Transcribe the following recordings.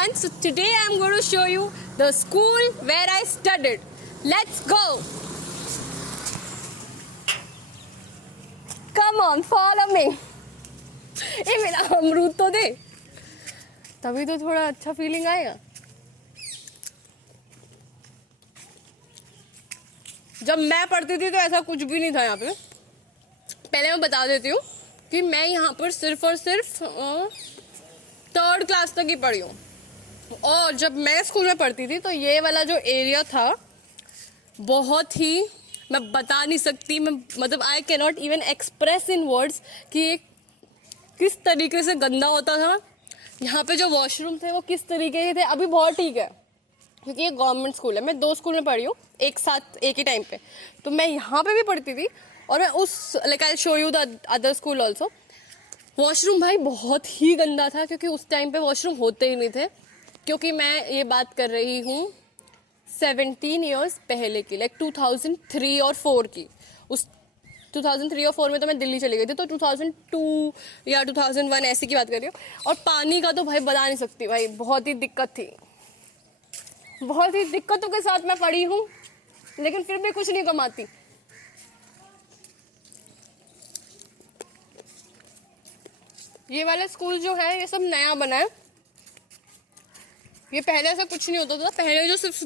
everyone, so today I am going to show you the school where I studied. Let's go! Come on, follow me. ए मेरा अमरूद तो दे, तभी तो थोड़ा अच्छा फीलिंग आएगा. जब मैं पढ़ती थी तो ऐसा कुछ भी नहीं था यहाँ पे. पहले मैं बता देती हूँ कि मैं यहाँ पर सिर्फ और सिर्फ 3rd क्लास तक ही पढ़ी हूँ. और जब मैं स्कूल में पढ़ती थी तो ये वाला जो एरिया था बहुत ही, मैं बता नहीं सकती, मैं मतलब I can not even express in words कि किस तरीके से गंदा होता था. यहाँ पे जो वॉशरूम थे वो किस तरीके के थे. अभी बहुत ठीक है क्योंकि ये गवर्नमेंट स्कूल है. मैं 2 स्कूल में पढ़ी हूँ एक साथ एक ही टाइम पे. तो मैं यहाँ पे भी पढ़ती थी और मैं उस like I show you the other school also. Washroom भाई बहुत ही गंदा था क्योंकि उस टाइम पे वॉशरूम होते ही नहीं थे. क्योंकि मैं ये बात कर रही हूँ 17 ईयर्स पहले की, लाइक 2003 और 4 की. उस 2003 और 4 में तो मैं दिल्ली चली गई थी, तो 2002 या 2001 ऐसी की बात कर रही हूँ. और पानी का तो भाई बता नहीं सकती भाई, बहुत ही दिक्कत थी. बहुत ही दिक्कतों के साथ मैं पढ़ी हूँ लेकिन फिर भी कुछ नहीं कमाती. ये वाला स्कूल जो है ये सब नया बना है. ये पहले ऐसा कुछ नहीं होता था. पहले जो सिर्फ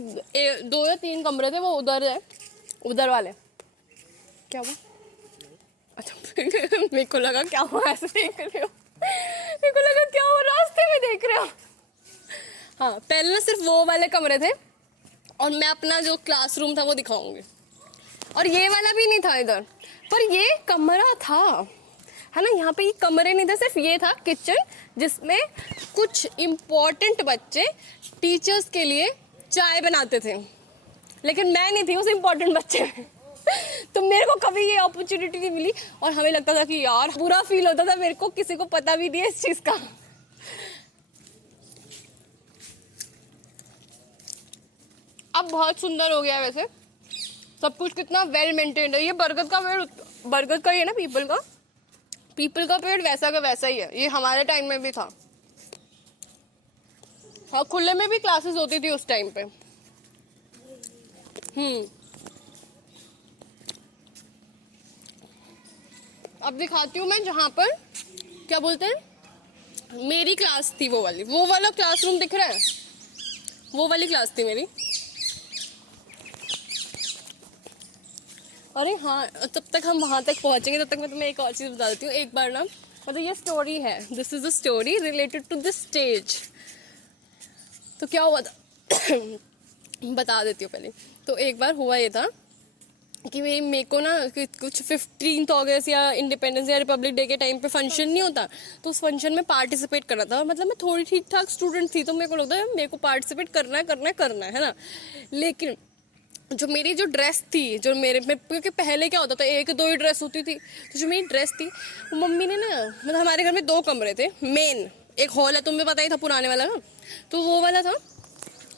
2 या 3 कमरे थे वो उधर है, उधर वाले. क्या हुआ? अच्छा मेरे को लगा क्या हुआ, ऐसे देख रहे हो. मेरे को लगा क्या हुआ, रास्ते में देख रहे हो. हाँ, पहले ना सिर्फ वो वाले कमरे थे और मैं अपना जो क्लासरूम था वो दिखाऊंगी. और ये वाला भी नहीं था इधर, पर ये कमरा था, है ना. यहाँ पे ये कमरे नहीं थे, सिर्फ ये था किचन जिसमें कुछ इम्पोर्टेंट बच्चे टीचर्स के लिए चाय बनाते थे. लेकिन मैं नहीं थी उस इम्पोर्टेंट बच्चे में. तो मेरे को कभी ये अपॉर्चुनिटी नहीं मिली और हमें लगता था कि यार बुरा फील होता था मेरे को, किसी को पता भी नहीं है इस चीज का. अब बहुत सुंदर हो गया है वैसे सब कुछ, कितना वेल मेंटेन्ड है. ये बरगद का पेड़, बरगद का ही है ना, पीपल का पेड़ वैसा का वैसा ही है. ये हमारे टाइम में भी था. हाँ, खुले में भी क्लासेस होती थी उस टाइम पे. अब दिखाती हूँ मैं जहाँ पर क्या बोलते हैं मेरी क्लास थी, वो वाला क्लासरूम दिख रहा है, वो वाली क्लास थी मेरी. अरे हाँ, तब तक हम वहाँ तक पहुँचेंगे तब तक मैं तुम्हें एक और चीज़ बता देती हूँ. एक बार ना, मतलब ये स्टोरी है, this is a story related to this stage. तो क्या हुआ था बता देती हूँ पहले. तो एक बार हुआ ये था कि मेरे को ना कुछ 15th अगस्त या इंडिपेंडेंस या रिपब्लिक डे के टाइम पे फंक्शन नहीं होता, तो उस फंक्शन में पार्टिसिपेट करना था. मतलब मैं थोड़ी ठीक ठाक स्टूडेंट थी तो मेरे को लगता है मेरे को पार्टिसिपेट करना है ना. लेकिन जो मेरी जो ड्रेस थी, जो मेरे में, क्योंकि पहले क्या होता था 1-2 ही ड्रेस होती थी, तो जो मेरी ड्रेस थी वो मम्मी ने ना, मतलब हमारे घर में 2 कमरे थे मेन. एक हॉल है, तुम्हें पता ही था, पुराने वाला ना, तो वो वाला था.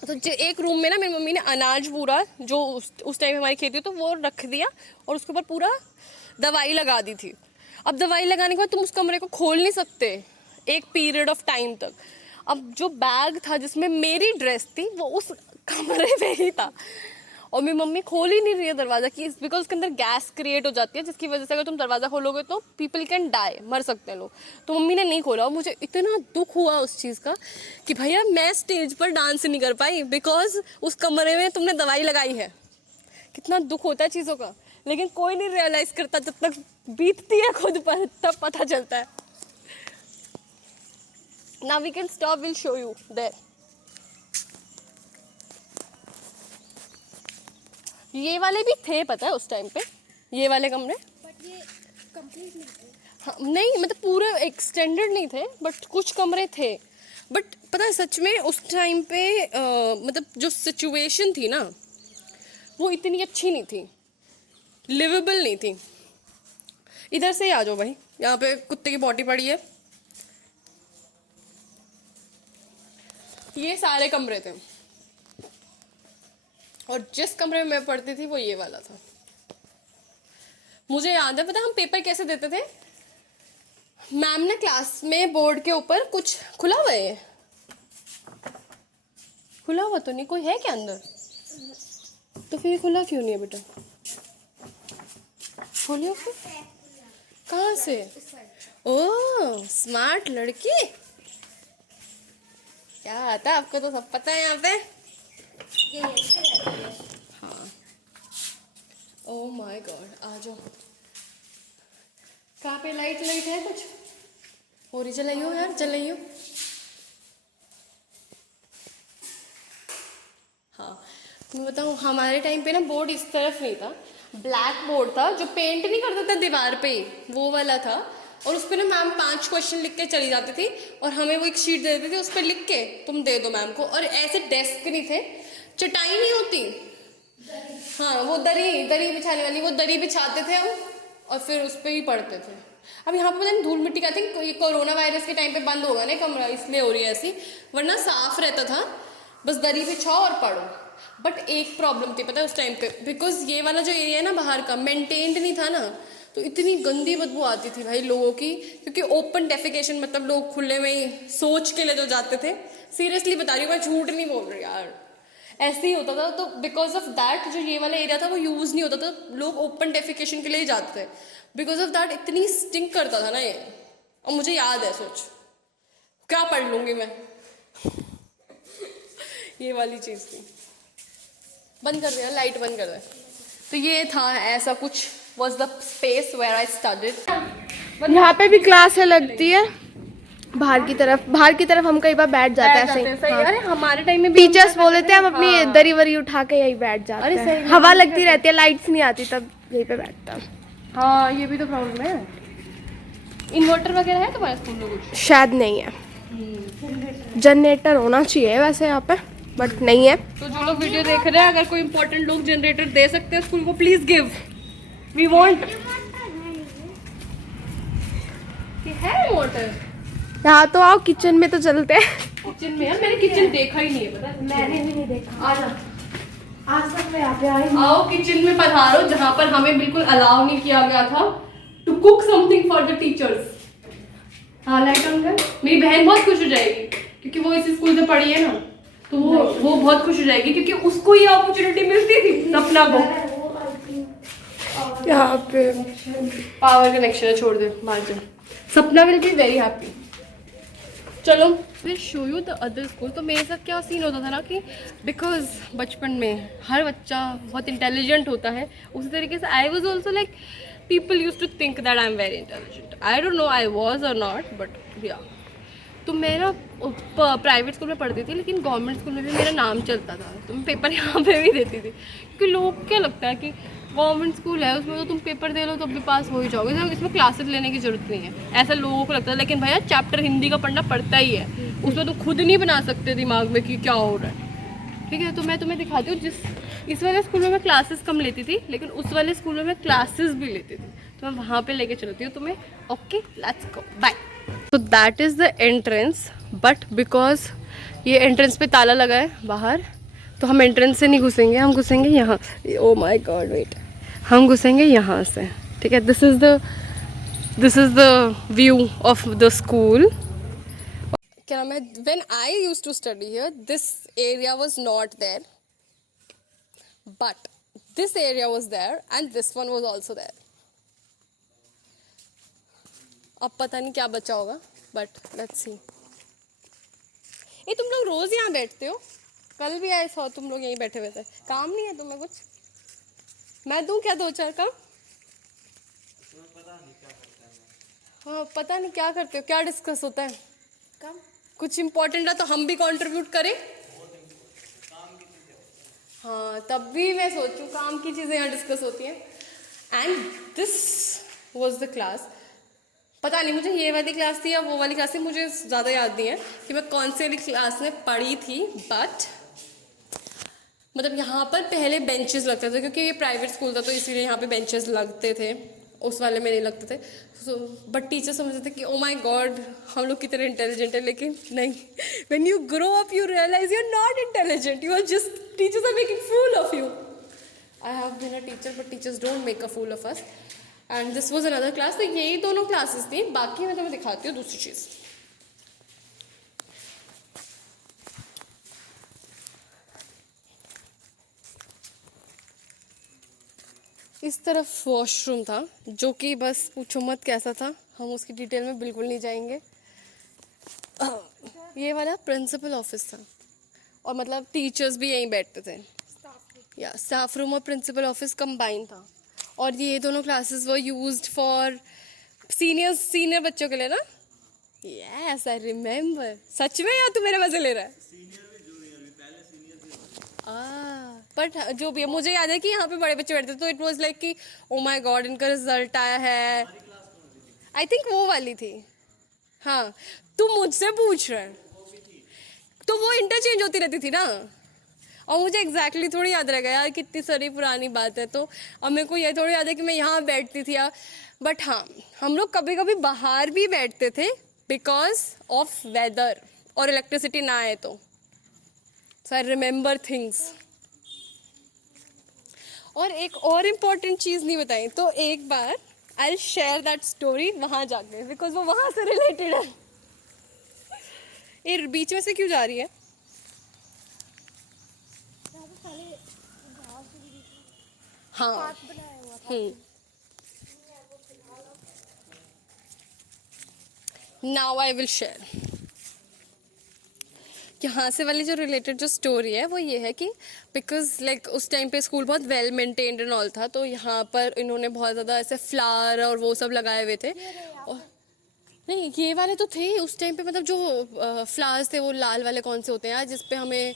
तो एक रूम में ना मेरी मम्मी ने अनाज पूरा जो उस टाइम हमारी खेती तो वो रख दिया और उसके ऊपर पूरा दवाई लगा दी थी. अब दवाई लगाने के बाद तुम उस कमरे को खोल नहीं सकते एक पीरियड ऑफ टाइम तक. अब जो बैग था जिसमें मेरी ड्रेस थी वो उस कमरे में ही था और मेरी मम्मी खोल ही नहीं रही है दरवाज़ा की, बिकॉज उसके अंदर गैस क्रिएट हो जाती है जिसकी वजह से अगर तुम दरवाज़ा खोलोगे तो पीपल कैन डाई, मर सकते हैं लोग. तो मम्मी ने नहीं खोला और मुझे इतना दुख हुआ उस चीज़ का कि भैया मैं स्टेज पर डांस नहीं कर पाई बिकॉज उस कमरे में तुमने दवाई लगाई है. कितना दुख होता है चीज़ों का, लेकिन कोई नहीं रियलाइज़ करता. जब तक बीतती है खुद पर तब पता चलता है. Now we can stop, will show you there. ये वाले भी थे पता है उस टाइम पे, ये वाले कमरे, बट ये कंप्लीट नहीं थे. हाँ, नहीं मतलब पूरे एक्सटेंडेड नहीं थे बट कुछ कमरे थे. बट पता है सच में उस टाइम पे मतलब जो सिचुएशन थी ना वो इतनी अच्छी नहीं थी, लिवेबल नहीं थी. इधर से ही आ जाओ भाई, यहाँ पे कुत्ते की बॉडी पड़ी है. ये सारे कमरे थे और जिस कमरे में मैं पढ़ती थी वो ये वाला था. मुझे याद है, पता हम पेपर कैसे देते थे, मैम ने क्लास में बोर्ड के ऊपर कुछ खुला हुआ है, खुला हुआ तो नहीं, कोई है क्या अंदर? तो फिर ये खुला क्यों नहीं है बेटा? खोलियो फिर। कहाँ से? ओह स्मार्ट लड़की, क्या आता है आपको, तो सब पता है यहाँ पे। हाँ ओह माय गॉड, आ जाओ। कहाँ पे लाइट है कुछ हो रही? जलाइयो यार, जलाइयो। हाँ मैं बताऊँ, हमारे टाइम पे ना बोर्ड इस तरफ नहीं था, ब्लैक बोर्ड था जो पेंट नहीं करता था दीवार पे, वो वाला था। और उस पर ना मैम 5 क्वेश्चन लिख के चली जाती थी और हमें वो एक शीट दे देती थी, उस पर लिख के तुम दे दो मैम को। और ऐसे डेस्क नहीं थे, चटाई नहीं होती, हाँ वो दरी दरी बिछाने वाली, वो दरी बिछाते थे हम और फिर उस पर ही पढ़ते थे। अब यहाँ पे पता नहीं धूल मिट्टी का थी, ये कोरोना वायरस के टाइम पे बंद होगा ना कमरा, इसलिए हो रही है ऐसी, वरना साफ रहता था, बस दरी बिछाओ और पढ़ो। बट एक प्रॉब्लम थी पता है उस टाइम पे, बिकॉज ये वाला जो एरिया है ना बाहर का मेंटेन्ड नहीं था ना, तो इतनी गंदी बदबू आती थी भाई लोगों की, क्योंकि ओपन डेफिकेशन मतलब लोग खुले में ही सोच के लिए जो जाते थे। सीरियसली बता रही हूँ, मैं झूठ नहीं बोल रही यार, ऐसे ही होता था। तो बिकॉज ऑफ दैट जो ये वाला एरिया था वो यूज नहीं होता था, लोग ओपन डेफिकेशन के लिए ही जाते थे। बिकॉज ऑफ दैट इतनी स्टिंक करता था ना ये, और मुझे याद है, सोच क्या पढ़ लूंगी मैं। ये वाली चीज थी। बंद कर दिया, लाइट बंद कर दे। तो ये था ऐसा कुछ, was the space where I studied. यहाँ पे भी क्लासें लगती है बाहर की तरफ हम कई बार बैठ जाते हैं ऐसे। हाँ। अरे हमारे टाइम में भी टीचर्स बोले थे हम अपनी दरी वरी उठा के यहीं बैठ जाते अरे हैं, हवा लगती रहती है, लाइट्स नहीं आती तब यहीं पे बैठता हूँ। हाँ ये भी तो प्रॉब्लम है। इन्वर्टर वगैरह है तुम्हारे स्कूल में कुछ? शायद नहीं है, जनरेटर होना चाहिए वैसे यहाँ पे, बट नहीं है। तो जो लोग वीडियो देख रहे हैं, अगर कोई इंपॉर्टेंट लोग जनरेटर दे सकते हैं स्कूल को, प्लीज गिव, वी वांट। है इन्वर्टर यहाँ तो आओ, किचन में तो चलते हैं। किचन में? यार मैंने किचन देखा ही नहीं है पता है। मैंने भी नहीं देखा। आज तक मैं यहाँ पे आई। आओ किचन में पधारो, जहाँ पर हमें बिल्कुल अलाउ नहीं किया गया था to cook something for the teachers. हाँ लाइट ऑन कर, मेरी बहन बहुत खुश हो जाएगी क्योंकि वो इसी स्कूल से पढ़ी है ना, तो वो बहुत खुश हो जाएगी क्योंकि उसको ये अपॉर्चुनिटी मिलती थी सपना को। यहाँ पे पावर कनेक्शन है, छोड़ दे मार दे। सपना विल बी वेरी हैप्पी। चलो फिर show you the other school. तो मेरे साथ क्या सीन होता था ना कि बिकॉज बचपन में हर बच्चा बहुत इंटेलिजेंट होता है, उसी तरीके से I was also like people use to think that I am very intelligent. I don't know I was or not, but yeah. तो मैं ना प्राइवेट स्कूल में पढ़ती थी, लेकिन गवर्नमेंट स्कूल में भी मेरा नाम चलता था, तो मैं पेपर यहाँ पे भी देती थी। क्योंकि लोग क्या लगता है कि गवर्नमेंट स्कूल है उसमें तो तुम पेपर दे लो तो भी पास हो ही जाओगे, तो इसमें क्लासेस लेने की जरूरत नहीं है, ऐसा लोगों को लगता है। लेकिन भैया चैप्टर हिंदी का पढ़ना पड़ता ही है, उसमें तो खुद नहीं बना सकते दिमाग में कि क्या हो रहा है, ठीक है। तो मैं तुम्हें दिखाती हूँ, इस वाले स्कूल में मैं क्लासेस कम लेती थी, लेकिन उस वाले स्कूल में मैं क्लासेस भी लेती थी, तो मैं वहाँ पे लेके चलती हूँ तुम्हें। Okay let's go, bye. तो that is the entrance, but because ये एंट्रेंस पे ताला लगा है बाहर, तो हम एंट्रेंस से नहीं घुसेंगे, हम घुसेंगे यहाँ। ओ माय गॉड वेट, हम घुसेंगे यहाँ से, ठीक है। This is the view of the school. क्या नाम है, when I used to study here this area was not there, but this area was there and this one was also there. अब पता नहीं क्या बचा होगा, बट लेट्स सी। ये तुम लोग रोज यहाँ बैठते हो? कल भी आए सो तुम लोग यहीं बैठे हुए थे, काम नहीं है तुम्हें कुछ? मैं दूं क्या 2-4 काम? हाँ पता नहीं क्या करते हो, क्या डिस्कस होता है? काम कुछ इम्पोर्टेंट है तो हम भी कंट्रीब्यूट करें। हाँ तब भी मैं सोचूं काम की चीज़ें यहाँ डिस्कस होती हैं। And this was the class. पता नहीं मुझे ये वाली क्लास थी या वो वाली क्लास थी, मुझे ज़्यादा याद नहीं है कि मैं कौन सी वाली क्लास में पढ़ी थी, बट मतलब यहाँ पर पहले बेंचेस लगते थे, क्योंकि ये प्राइवेट स्कूल था तो इसीलिए यहाँ पे बेंचेस लगते थे, उस वाले में नहीं लगते थे। सो बट टीचर समझते थे कि ओ माय गॉड हम लोग कितने इंटेलिजेंट है, लेकिन नहीं, when you grow up you realise you are not intelligent, you are just, teachers are making fool of you. I have been a teacher but teachers don't make a fool of us. And this was another class. तो यही दोनों classes थी, बाकी मैं तुम्हें दिखाती हूँ दूसरी चीज़। इस तरफ वॉशरूम था, जो कि बस पूछो मत कैसा था, हम उसकी डिटेल में बिल्कुल नहीं जाएंगे। ये वाला प्रिंसिपल ऑफिस था, और मतलब टीचर्स भी यहीं बैठते थे। या स्टाफ रूम और प्रिंसिपल ऑफिस कंबाइन था। और ये दोनों क्लासेस वो यूज्ड फॉर सीनियर बच्चों के लिए ना। Yes I remember. सच में या तू मेरे मजे ले रहा है? बट जो भी है, मुझे याद है कि यहाँ पे बड़े बच्चे बैठते थे, तो इट वाज लाइक कि ओ माय गॉड इनका रिजल्ट आया है। आई थिंक वो वाली थी। हाँ, तू मुझसे पूछ रहा है, तो वो इंटरचेंज होती रहती थी ना। और मुझे एग्जैक्टली थोड़ी याद रहेगा यार, कितनी सारी पुरानी बात है, तो अब मेरे को ये थोड़ी याद है कि मैं यहाँ बैठती थी यार। बट हाँ, हम लोग कभी कभी बाहर भी बैठते थे बिकॉज ऑफ वेदर, और इलेक्ट्रिसिटी ना आए तो। सो आई रिमेंबर थिंग्स। और एक और इम्पॉर्टेंट चीज़ नहीं बताई, तो एक बार आई शेयर दैट स्टोरी वहाँ जाके, बिकॉज वो वहाँ से रिलेटेड है। ये बीच में से क्यों जा रही है? हाँ। Now I will share. यहाँ से वाली जो रिलेटेड जो स्टोरी है वो ये है कि बिकॉज लाइक उस टाइम पे स्कूल बहुत वेल मेंटेन्ड एंड ऑल था, तो यहाँ पर इन्होंने बहुत ज़्यादा ऐसे फ्लावर और वो सब लगाए हुए थे। और नहीं, ये वाले तो थे उस टाइम पे, मतलब जो फ्लावर्स थे वो लाल वाले कौन से होते हैं यार, जिसपे हमें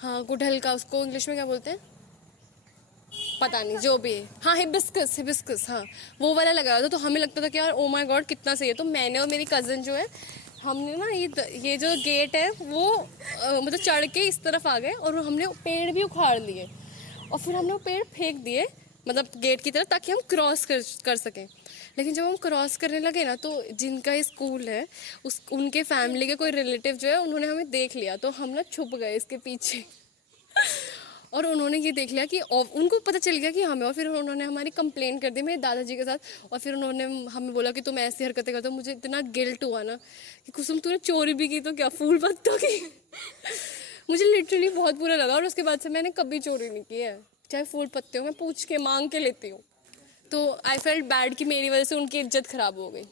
हाँ गुड़हल का, उसको इंग्लिश में क्या बोलते हैं पता नहीं, जो भी है। हाँ हिबिस्कस, हाँ वो वाला लगाया था। तो हमें लगता था कि यार ओ माय गॉड कितना सही है। तो मैंने और मेरी कज़न जो है, हमने ना ये जो गेट है वो मतलब चढ़ के इस तरफ आ गए, और हमने पेड़ भी उखाड़ लिए, और फिर हमने वो पेड़ फेंक दिए मतलब गेट की तरफ, ताकि हम क्रॉस कर सकें। लेकिन जब हम क्रॉस करने लगे ना, तो जिनका ये स्कूल है उनके फैमिली के कोई रिलेटिव जो है, उन्होंने हमें देख लिया, तो हम ना छुप गए इसके पीछे। और उन्होंने ये देख लिया कि उनको पता चल गया कि हमें, और फिर उन्होंने हमारी कंप्लेन कर दी मेरे दादाजी के साथ। और फिर उन्होंने हमें बोला कि तुम ऐसी हरकतें करते हो। मुझे इतना गिल्ट हुआ ना कि कुसुम तूने चोरी भी की तो क्या फूल पत्तों की। मुझे लिटरली बहुत बुरा लगा, और उसके बाद से मैंने कभी चोरी नहीं की है, चाहे फूल पत्ते हो, मैं पूछ के मांग के लेती हूँ। तो आई फेल्ट बैड कि मेरी वजह से उनकी इज्जत खराब हो गई।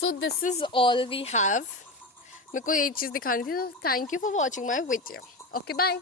So this is all we have. मेरे को एक चीज़ दिखानी थी, तो thank you for watching my video. Okay bye.